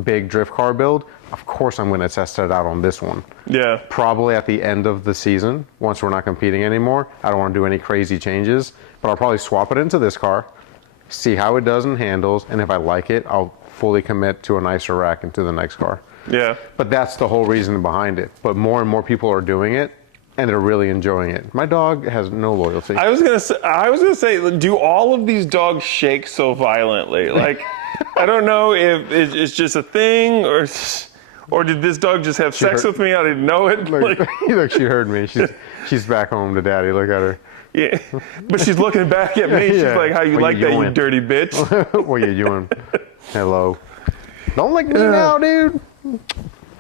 big drift car build, of course I'm going to test it out on this one. Yeah. Probably at the end of the season, once we're not competing anymore. I don't want to do any crazy changes, but I'll probably swap it into this car, see how it does and handles, and if I like it, I'll fully commit to a nicer rack into the next car. Yeah. But that's the whole reason behind it. But more and more people are doing it, and they're really enjoying it. My dog has no loyalty. I was gonna say, do all of these dogs shake so violently? Like, I don't know if it's just a thing, or did this dog just have sex with me? I didn't know it. Look, she heard me. She's back home to daddy. Look at her. Yeah, but she's looking back at me. She's Yeah. like, "How you What like you that, you doing? dirty bitch?" What you doing? Hello. Don't lick me now, dude.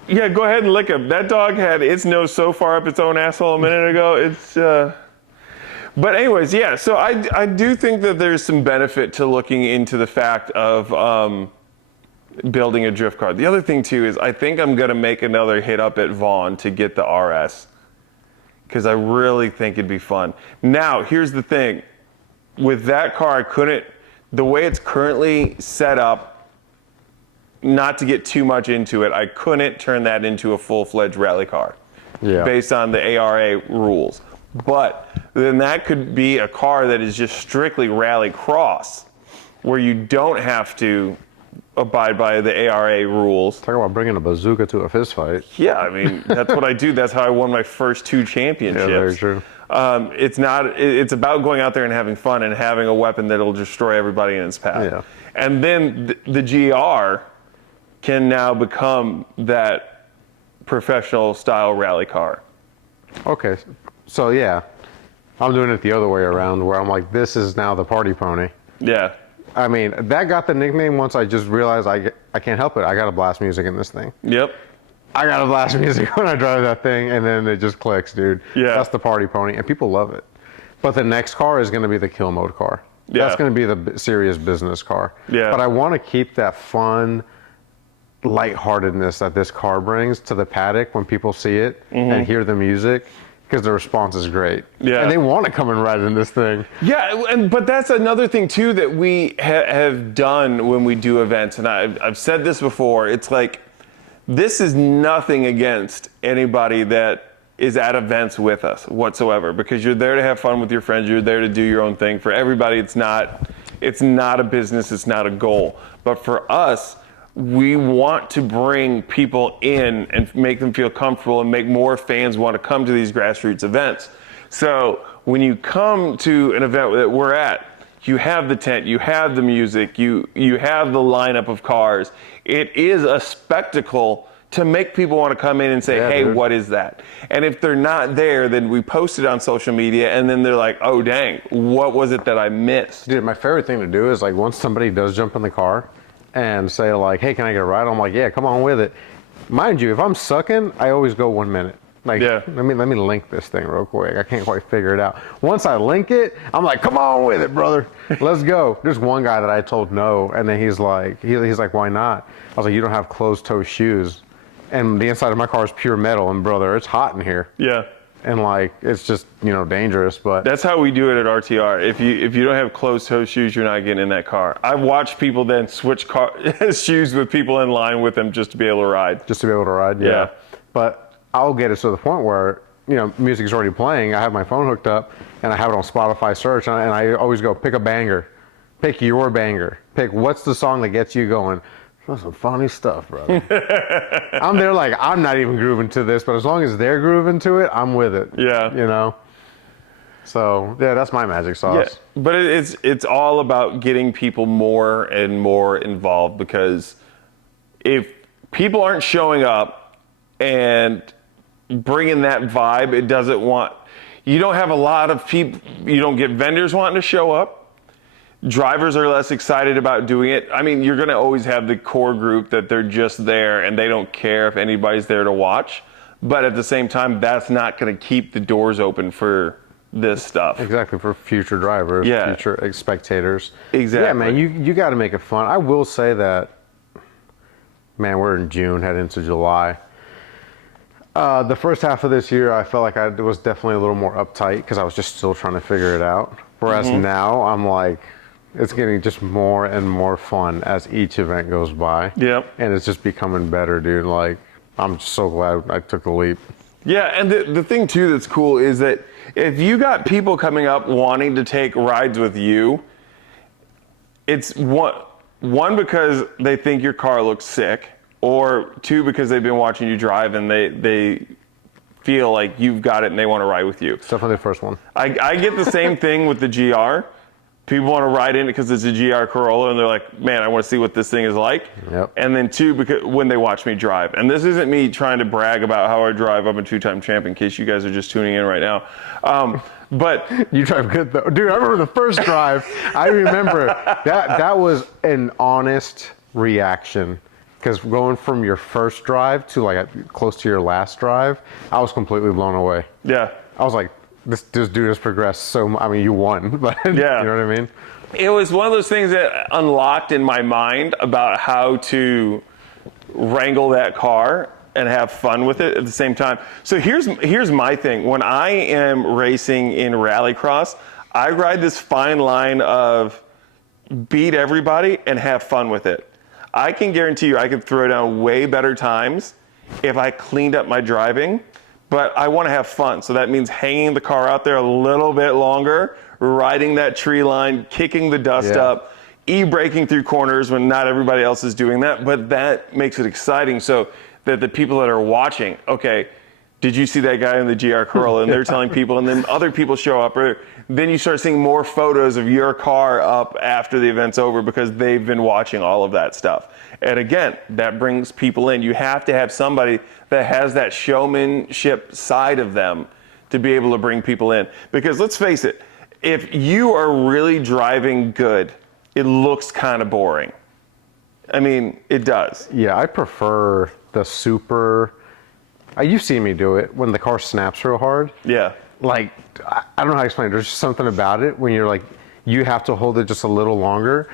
Yeah, go ahead and lick him. That dog had its nose so far up its own asshole a minute ago. It's. But anyways, yeah. So I do think that there's some benefit to looking into the fact of building a drift car. The other thing too is I think I'm gonna make another hit up at Vaughn to get the RS, because I really think it'd be fun. Now, here's the thing. With that car, I couldn't, the way it's currently set up, not to get too much into it, I couldn't turn that into a full-fledged rally car. Yeah. Based on the ARA rules. But then that could be a car that is just strictly rally cross, where you don't have to abide by the ARA rules. Talk about bringing a bazooka to a fist fight. Yeah, I mean, that's what I do. That's how I won my first 2 championships. Yeah, very true. It's about going out there and having fun and having a weapon that'll destroy everybody in its path. Yeah. And then the GR can now become that professional style rally car. Okay, so yeah, I'm doing it the other way around, where I'm like, this is now the party pony. Yeah. I mean, that got the nickname once I just realized I can't help it. I got to blast music in this thing. Yep. I got to blast music when I drive that thing, and then it just clicks, dude. Yeah. That's the party pony, and people love it. But the next car is going to be the kill mode car. Yeah. That's going to be the serious business car. Yeah. But I want to keep that fun lightheartedness that this car brings to the paddock when people see it and hear the music, because the response is great. Yeah. And they want to come and ride in this thing. Yeah, but that's another thing too that we have done when we do events, and I've said this before. It's like, this is nothing against anybody that is at events with us whatsoever, because you're there to have fun with your friends. You're there to do your own thing. For everybody, it's not a business. It's not a goal. But for us, we want to bring people in and make them feel comfortable and make more fans want to come to these grassroots events. So when you come to an event that we're at, you have the tent, you have the music, you have the lineup of cars. It is a spectacle to make people want to come in and say, Yeah, hey, dude. what is that? And if they're not there, then we post it on social media, and then they're like, oh, dang, what was it that I missed? Dude, my favorite thing to do is, like, once somebody does jump in the car and say, like, hey, can I get a ride? I'm like, yeah, come on with it. Mind you, if I'm sucking, I always go 1 minute. Like, Yeah. let me link this thing real quick. I can't quite figure it out. Once I link it, I'm like, come on with it, brother. Let's go. There's one guy that I told no, and then he's like, why not? I was like, you don't have closed-toe shoes. And the inside of my car is pure metal, and brother, it's hot in here. Yeah. And like, it's just, dangerous, but That's how we do it at RTR. If you don't have closed-toe shoes, you're not getting in that car. I've watched people then switch shoes with people in line with them just to be able to ride. just to be able to ride. Yeah. But I'll get it to the point where, music's already playing. I have my phone hooked up and I have it on Spotify search, and I always go, pick a banger. Pick your banger. Pick what's the song that gets you going. That's some funny stuff, brother. I'm there like, I'm not even grooving to this, but as long as they're grooving to it, I'm with it. Yeah. So, yeah, that's my magic sauce. Yeah, but it's all about getting people more and more involved, because if people aren't showing up and bringing that vibe, you don't have a lot of people, you don't get vendors wanting to show up. Drivers are less excited about doing it. I mean, you're going to always have the core group that they're just there and they don't care if anybody's there to watch. But at the same time, that's not going to keep the doors open for this stuff. Exactly, for future drivers, Yeah. future spectators. Exactly. Yeah, man, you got to make it fun. I will say that, man, we're in June, heading into July. The first half of this year, I felt like I was definitely a little more uptight because I was just still trying to figure it out. Whereas now, I'm like, it's getting just more and more fun as each event goes by. Yep. And it's just becoming better, dude. Like, I'm so glad I took the leap. Yeah, and the thing too that's cool is that if you got people coming up wanting to take rides with you, it's one because they think your car looks sick, or 2 because they've been watching you drive and they feel like you've got it and they want to ride with you. It's definitely the first one. I get the same thing with the GR. People want to ride in it because it's a GR Corolla, and they're like, man, I want to see what this thing is like. Yep. And then 2, because when they watch me drive. And this isn't me trying to brag about how I drive. I'm a 2-time champ, in case you guys are just tuning in right now. But You drive good, though. Dude, I remember the first drive. I remember that was an honest reaction. Because going from your first drive to like close to your last drive, I was completely blown away. yeah, I was like, this dude has progressed so much. I mean, you won, but Yeah. you know what I mean? it was one of those things that unlocked in my mind about how to wrangle that car and have fun with it at the same time. So here's my thing. When I am racing in rallycross, I ride this fine line of beat everybody and have fun with it. I can guarantee you I could throw down way better times if I cleaned up my driving, but I want to have fun. So that means hanging the car out there a little bit longer, riding that tree line, kicking the dust up, e-braking through corners when not everybody else is doing that. But that makes it exciting so that the people that are watching, okay, did you see that guy in the GR Corolla? And they're telling people, and then other people show up. Or then you start seeing more photos of your car up after the event's over because they've been watching all of that stuff. And again, that brings people in. You have to have somebody that has that showmanship side of them to be able to bring people in. Because let's face it, if you are really driving good, it looks kind of boring. I mean, it does. Yeah, I prefer the super... You've seen me do it when the car snaps real hard. Yeah. Like, I don't know how to explain it. There's just something about it when you're like, you have to hold it just a little longer.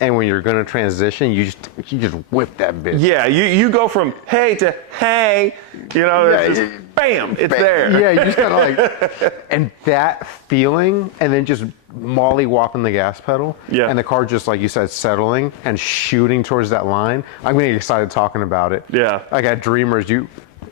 And when you're going to transition, you just whip that bitch. Yeah, you go from hey to hey, you know, it's just bam, it's there. Yeah, you just kind of like, and that feeling, and then just molly-whopping the gas pedal. Yeah. And the car just, like you said, settling and shooting towards that line. I'm getting excited talking about it. Yeah. Like at Dreamers,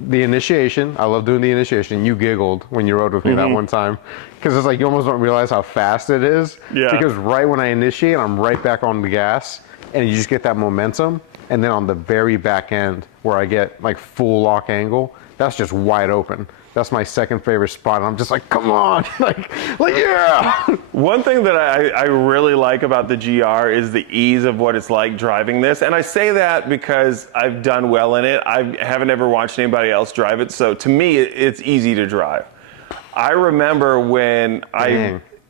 the initiation, I love doing the initiation. You giggled when you rode with me that one time. Because it's like you almost don't realize how fast it is. Yeah. Because right when I initiate, I'm right back on the gas. And you just get that momentum. And then on the very back end, where I get like full lock angle, that's just wide open. That's my second favorite spot. I'm just like, come on. like yeah. One thing that I really like about the GR is the ease of what it's like driving this. And I say that because I've done well in it. I haven't ever watched anybody else drive it. So to me, it's easy to drive. I remember when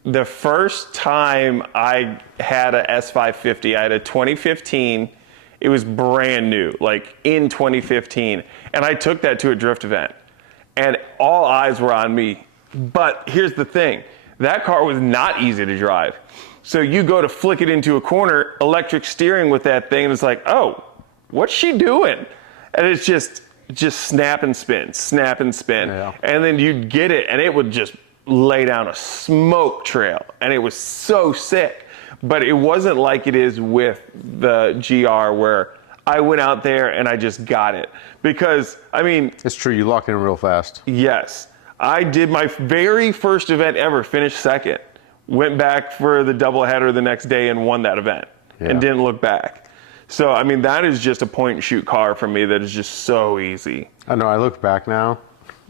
the first time I had a S550, I had a 2015. It was brand new, like in 2015. And I took that to a drift event. And all eyes were on me. But here's the thing. That car was not easy to drive. So you go to flick it into a corner, electric steering with that thing, and it's like, oh, what's she doing? And it's just snap and spin, snap and spin. Yeah. And then you'd get it, and it would just lay down a smoke trail. And it was so sick. But it wasn't like it is with the GR where I went out there and I just got it. Because, I mean... It's true, you lock in real fast. Yes. I did my very first event ever, finished second. Went back for the doubleheader the next day and won that event. And didn't look back. So, I mean, that is just a point and shoot car for me that is just so easy. I know, I look back now.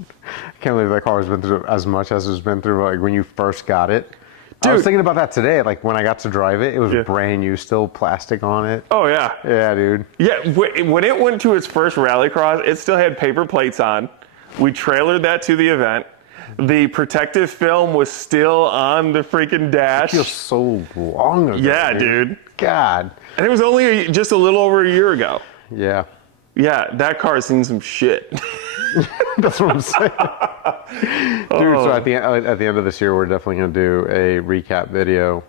I can't believe that car has been through as much as it's been through, like when you first got it. Dude. I was thinking about that today. Like when I got to drive it, it was brand new, still plastic on it. Oh yeah. Yeah, dude. Yeah, when it went to its first rallycross, it still had paper plates on. We trailered that to the event. The protective film was still on the freaking dash. It feels so long ago. Yeah, dude. God. And it was only just a little over a year ago. Yeah. Yeah, that car's seen some shit. That's what I'm saying. Dude, so at the end of this year, we're definitely going to do a recap video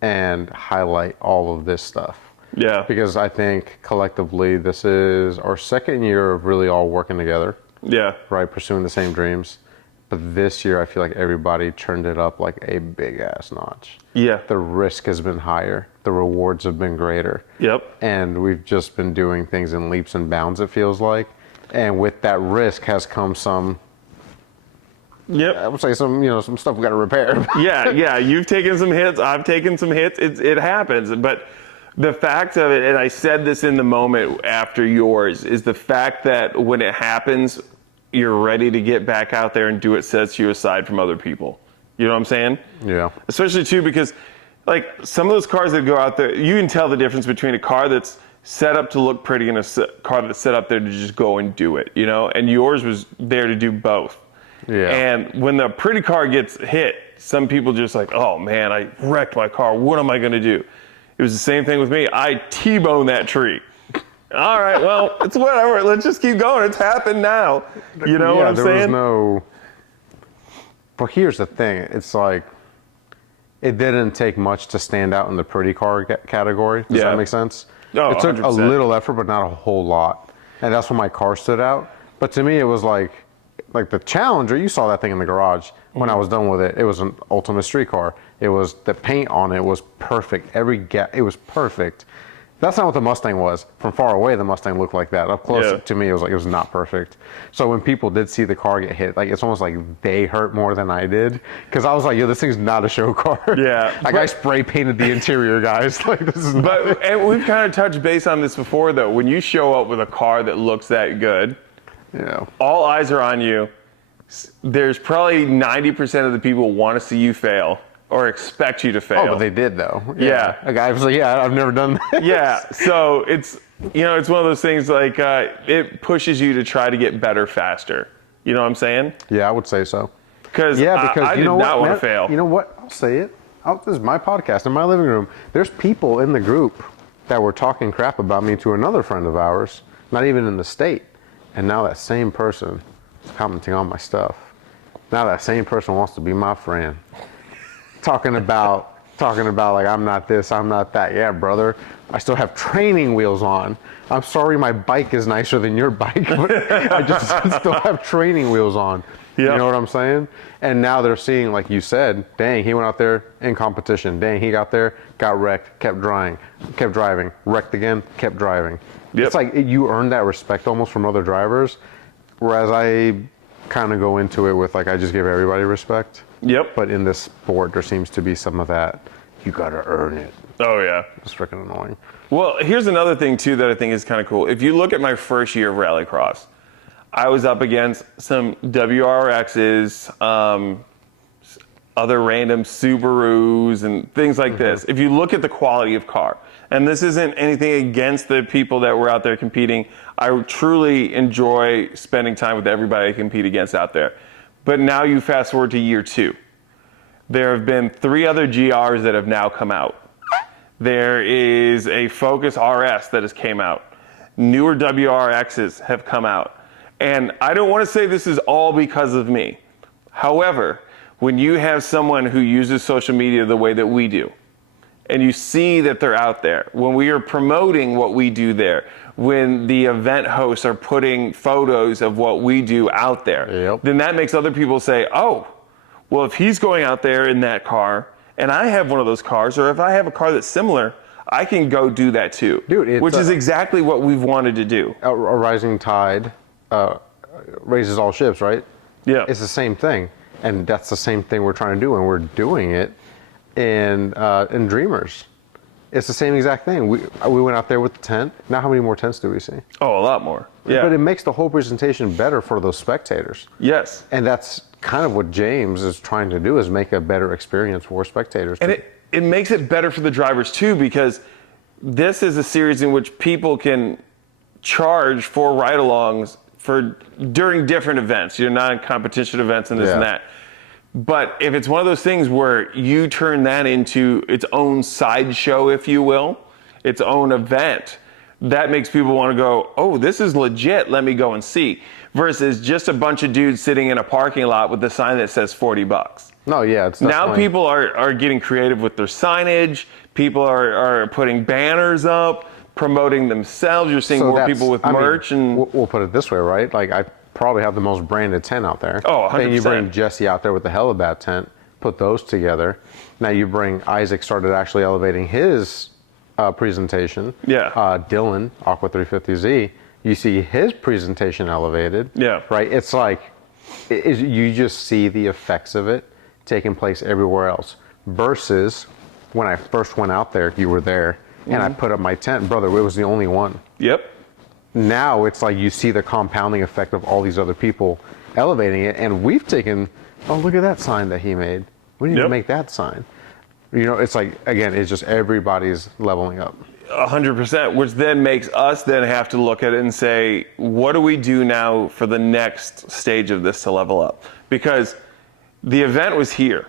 and highlight all of this stuff. Yeah. Because I think collectively, this is our second year of really all working together. Yeah. Right, pursuing the same dreams. But this year, I feel like everybody turned it up like a big-ass notch. Yeah. The risk has been higher. The rewards have been greater. Yep. And we've just been doing things in leaps and bounds, it feels like. And with that risk has come some... Yep. I would say some stuff we got to repair. Yeah. You've taken some hits. I've taken some hits. It happens. But the fact of it, and I said this in the moment after yours, is the fact that when it happens, you're ready to get back out there and do what sets you aside from other people. You know what I'm saying? Yeah. Especially too because like some of those cars that go out there, you can tell the difference between a car that's set up to look pretty and a car that's set up there to just go and do it, you know? And yours was there to do both. Yeah. And when the pretty car gets hit, some people just like, oh man, I wrecked my car. What am I going to do? It was the same thing with me. I T-boned that tree. All right, well, it's whatever. Let's just keep going. It's happened now. You know what I'm saying? But here's the thing. It's like, it didn't take much to stand out in the pretty car category. Does that make sense? Oh, it took 100%. a little effort, but not a whole lot. And that's when my car stood out. But to me, it was like the Challenger, you saw that thing in the garage. When I was done with it, it was an ultimate street car. It was, the paint on it was perfect. Every gap, it was perfect. That's not what the Mustang was. From far away, the Mustang looked like that. Up close, Yeah. to me, it was not perfect. So when people did see the car get hit, like it's almost like they hurt more than I did, because I was like, yo, this thing's not a show car. Yeah, like I spray painted the interior, guys. Like this is. But and we've kind of touched base on this before, though. When you show up with a car that looks that good, all eyes are on you. There's probably 90% of the people want to see you fail or expect you to fail. Oh, but they did though. Yeah. A guy was like, yeah, I've never done that. Yeah. So it's it's one of those things like it pushes you to try to get better faster. You know what I'm saying? Yeah, I would say so. Because I you did know not what, want to fail. You know what? I'll say it. This is my podcast in my living room. There's people in the group that were talking crap about me to another friend of ours, not even in the state. And now that same person is commenting on my stuff. Now that same person wants to be my friend. Talking about like I'm not this, I'm not that. Yeah, brother, I still have training wheels on. I'm sorry my bike is nicer than your bike, but I just still have training wheels on. Yep. You know what I'm saying? And now they're seeing, like you said, dang, he went out there in competition. Dang, he got there, got wrecked, kept driving, wrecked again, kept driving. Yep. It's like you earn that respect almost from other drivers, whereas I kind of go into it with like I just give everybody respect. Yep. But in this sport, there seems to be some of that. You got to earn it. Oh, yeah. It's freaking annoying. Well, here's another thing, too, that I think is kind of cool. If you look at my first year of Rallycross, I was up against some WRXs, other random Subarus, and things like this. If you look at the quality of car, and this isn't anything against the people that were out there competing, I truly enjoy spending time with everybody I compete against out there. But now you fast forward to year 2. There have been 3 other GRs that have now come out. There is a Focus RS that has came out. Newer WRXs have come out. And I don't want to say this is all because of me. However, when you have someone who uses social media the way that we do, and you see that they're out there, when we are promoting what we do there, when the event hosts are putting photos of what we do out there, then that makes other people say, oh, well, if he's going out there in that car, and I have one of those cars, or if I have a car that's similar, I can go do that too. Dude, which is exactly what we've wanted to do. A rising tide raises all ships, right? Yeah. It's the same thing. And that's the same thing we're trying to do, and we're doing it in Dreamers. It's the same exact thing. We went out there with the tent. Now how many more tents do we see? Oh, a lot more. Yeah. But it makes the whole presentation better for those spectators. Yes. And that's kind of what James is trying to do, is make a better experience for spectators. And it makes it better for the drivers too, because this is a series in which people can charge for ride-alongs during different events, non-competition events and this and that. But if it's one of those things where you turn that into its own sideshow, if you will, its own event, that makes people want to go, oh, this is legit, let me go and see. Versus just a bunch of dudes sitting in a parking lot with a sign that says $40. No, yeah. It's now people are getting creative with their signage. People are putting banners up, promoting themselves. You're seeing more people with merch. And we'll put it this way, right? Like I probably have the most branded tent out there. Oh, 100%. Then you bring Jesse out there with the Helibat tent, put those together. Now you bring Isaac started actually elevating his presentation. Yeah. Dylan, Aqua 350Z, you see his presentation elevated. Yeah. Right? It's like, you just see the effects of it taking place everywhere else. Versus when I first went out there, you were there, and I put up my tent. Brother, it was the only one. Yep. Now it's like you see the compounding effect of all these other people elevating it, and we've taken, oh, look at that sign that he made. We need to make that sign. It's like, again, it's just everybody's leveling up. 100%, which then makes us then have to look at it and say, what do we do now for the next stage of this to level up? Because the event was here.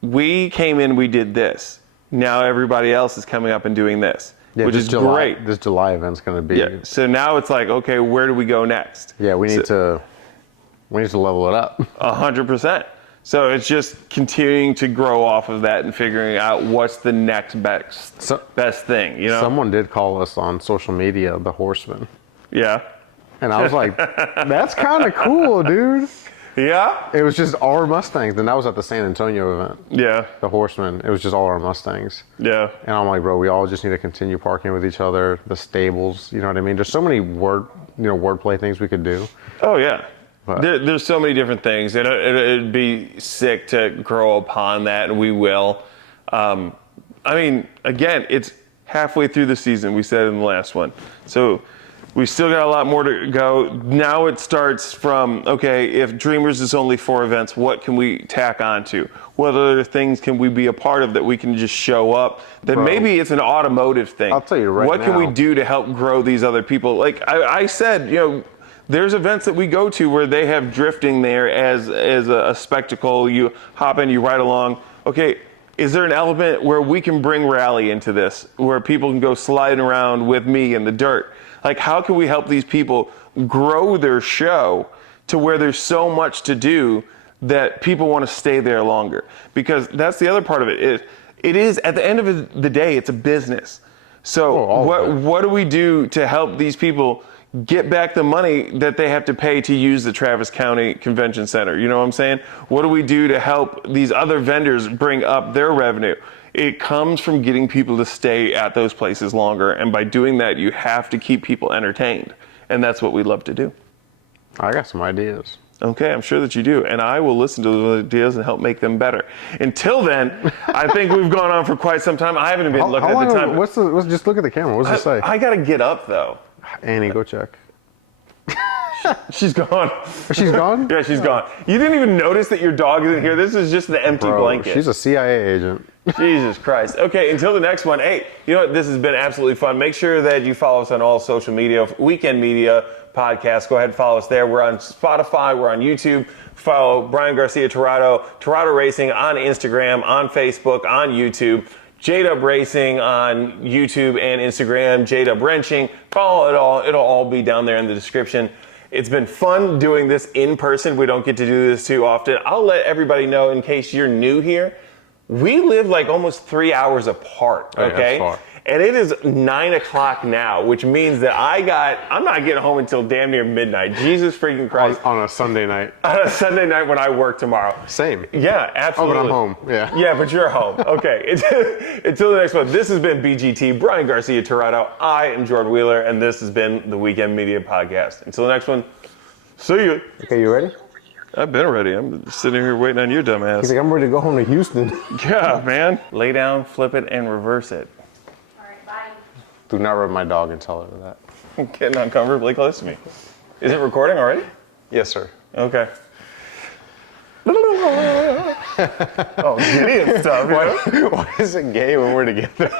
We came in, we did this. Now everybody else is coming up and doing this. Yeah, which is great. This July event's going to be. Yeah. So now it's like, okay, where do we go next? Yeah, we need to level it up. 100%. So it's just continuing to grow off of that and figuring out what's the next best thing. Someone did call us on social media the Horsemen. Yeah. And I was like, that's kind of cool, dude. Yeah? It was just all our Mustangs, and that was at the San Antonio event. Yeah. The Horseman. It was just all our Mustangs. Yeah. And I'm like, bro, we all just need to continue parking with each other. The stables, you know what I mean? There's so many wordplay things we could do. Oh, yeah. But There's so many different things, and it'd be sick to grow upon that, and we will. I mean, again, it's halfway through the season, we said in the last one. So we still got a lot more to go. Now it starts from, okay, if Dreamers is only 4 events, what can we tack on to? What other things can we be a part of that we can just show up? That maybe it's an automotive thing. I'll tell you right now. What can we do to help grow these other people? Like I said, there's events that we go to where they have drifting there as a spectacle. You hop in, you ride along. Okay, is there an element where we can bring rally into this, where people can go sliding around with me in the dirt? Like, how can we help these people grow their show to where there's so much to do that people want to stay there longer? Because that's the other part of it. It is, at the end of the day, it's a business. So what do we do to help these people get back the money that they have to pay to use the Travis County Convention Center? You know what I'm saying? What do we do to help these other vendors bring up their revenue? It comes from getting people to stay at those places longer. And by doing that, you have to keep people entertained. And that's what we love to do. I got some ideas. Okay, I'm sure that you do. And I will listen to those ideas and help make them better. Until then, I think we've gone on for quite some time. I haven't been looking at the time. Let's just look at the camera. What's it say? I got to get up, though. Annie, go check. She's gone. She's gone? Yeah, she's gone. You didn't even notice that your dog isn't here. This is just the empty blanket. She's a CIA agent. Jesus Christ. Okay, until the next one. Hey, you know what? This has been absolutely fun. Make sure that you follow us on all social media, Weekend Media Podcast. Go ahead and follow us there. We're on Spotify. We're on YouTube. Follow Brian Garcia Tirado, Tirado Racing on Instagram, on Facebook, on YouTube. J-Dub Racing on YouTube and Instagram. J-Dub Wrenching. Follow it all. It'll all be down there in the description. It's been fun doing this in person. We don't get to do this too often. I'll let everybody know in case you're new here. We live like almost 3 hours apart, okay? Oh, yeah, and it is 9 o'clock now, which means that I'm not getting home until damn near midnight. Jesus freaking Christ. On a Sunday night. On a Sunday night when I work tomorrow. Same. Yeah, absolutely. Oh, but I'm home, yeah. Yeah, but you're home. Okay, until the next one. This has been BGT, Brian Garcia Tirado. I am Jordan Wheeler, and this has been the Weekend Media Podcast. Until the next one, see you. Okay, you ready? I've been ready. I'm sitting here waiting on your dumb ass. He's like, I'm ready to go home to Houston. Yeah, man. Lay down, flip it, and reverse it. All right, bye. Do not rub my dog and tell her that. I'm getting uncomfortably close to me. Is it recording already? Yes, sir. Okay. Oh, Gideon stuff. Why is it gay when we're together?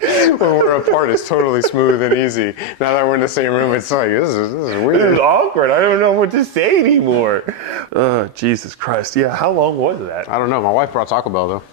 When we're apart, it's totally smooth and easy. Now that we're in the same room, it's like, this is weird. This is awkward. I don't know what to say anymore. Jesus Christ. Yeah, how long was that? I don't know. My wife brought Taco Bell, though.